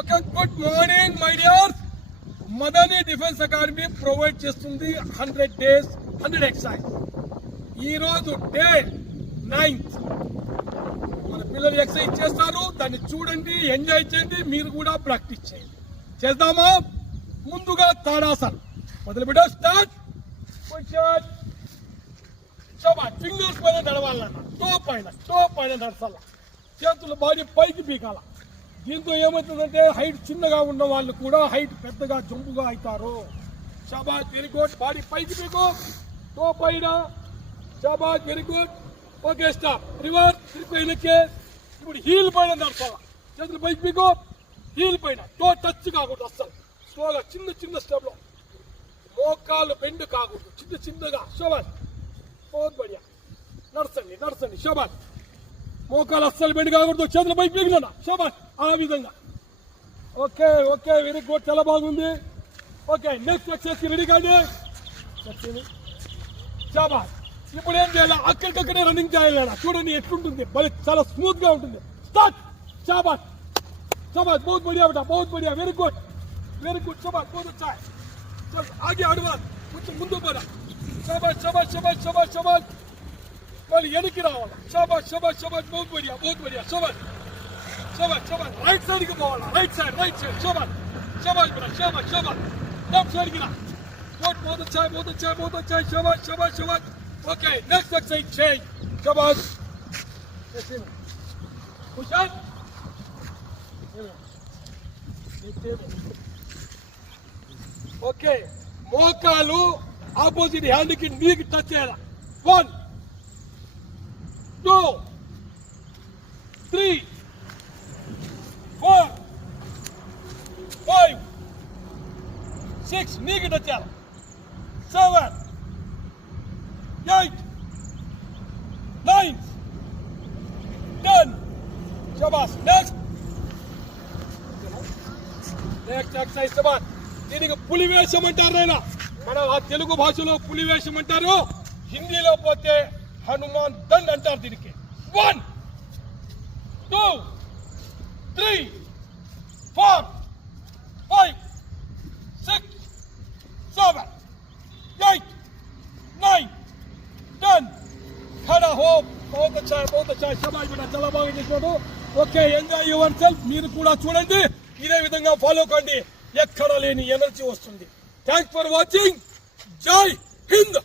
Okay, good morning my dear. Madani defence academy provide చేస్తుంది 100 days 100 exercise. ఈరోజు day 9th. మన పిల్లలు ఎక్సర్సైజ్ చేస్తారు, దాన్ని చూడండి, ఎంజాయ్ చేయండి, మీరు కూడా ప్రాక్టీస్ చేయండి. చేద్దామా? ముందుగా తాడాసన్ మొదలు పెట్టా. స్టార్ట్. ఫింగర్స్ పైన నడవాలన్న, టో పైన నడచాల, చేతులు బాడీ పైకి పీకాల. దీంతో ఏమవుతుందంటే హైట్ చిన్నగా ఉన్న వాళ్ళు కూడా హైట్ పెద్దగా జంపుగా అవుతారు. షాబాష్, వెరీ గుడ్. బాడీ పైకి పీకో, టో పైన. షాబాష్, very good. Okay, stop. Reverse, తిరిగిపోయినకే. ఇప్పుడు హీల్ పైన నడచాల, చేతులు పైకి పీకో, హీల్ పైన. టో టచ్ కాకూడదు అస్సలు. స్లోగా చిన్న స్టెప్ లో. మోకాలు బెండ్ కాకూడదు, చిన్నగా. షాబాష్, बहुत बढ़िया. నడచండి. షాబాష్. మోకాలు అస్సలు బెండ్ కాకూడదు, చేతులు పైకి పీకినా. షాబాష్, ఆ విధంగా. ఓకే, వెరీ గుడ్, చాలా బాగుంది. ఓకే, నెక్స్ట్ ఎక్సర్సైజ్ రెడీ కాండి. షాబాష్. ఇప్పుడు ఏం చేయాలి? అక్కడికక్కడే రన్నింగ్ చేయాలి. చూడండి ఎట్లుంటుంది, మరి చాలా స్మూత్ గా ఉంటుంది. స్టార్ట్. షాబాష్, बहुत बढ़िया बेटा, बहुत बढ़िया. Very good. షాబాష్, बहुत अच्छा है. चल आगे अडवाल, కొంచెం ముందు పద. शाबाश. मళ్ళీ వెనక్కి రావాలి. शाबाश, बहुत बढ़िया. शाबाश. राइट साइड की పోవాలి. Right side. शाबाश बेटा, शाबाश. लेफ्ट साइड की रा. बहुत अच्छा. शाबाश. Okay, next exercise change. शाबाश. खुशाल. ఓకే, మోకాలు ఆపోజిట్ హ్యాండ్ కి నీకు టచ్ చేయాలి. 1 2 3 4 5 6 నీకు టచ్ చేయాలి. 7 8 9 10. షాబాష్. Next exercise. షాబాష్. దీనికి పులివేషం అంటారు. నాయనా, మన తెలుగు భాషలో పులివేషం అంటారు, హిందీలో పోతే హనుమాన్ దండ్ అంటారు దీనికి. 1 2 3 4 5 6 7 8 9 10. ఖడా హో. बहुत अच्छा. शाबाश बेटा, చాలా బాగా చేశారు. Okay, enjoy your self. మీరు కూడా చూడండి, ఇదే విధంగా ఫాలో కండి. ఎక్కడ లేని ఎనర్జీ వస్తుంది. Thanks for watching. జై హింద్.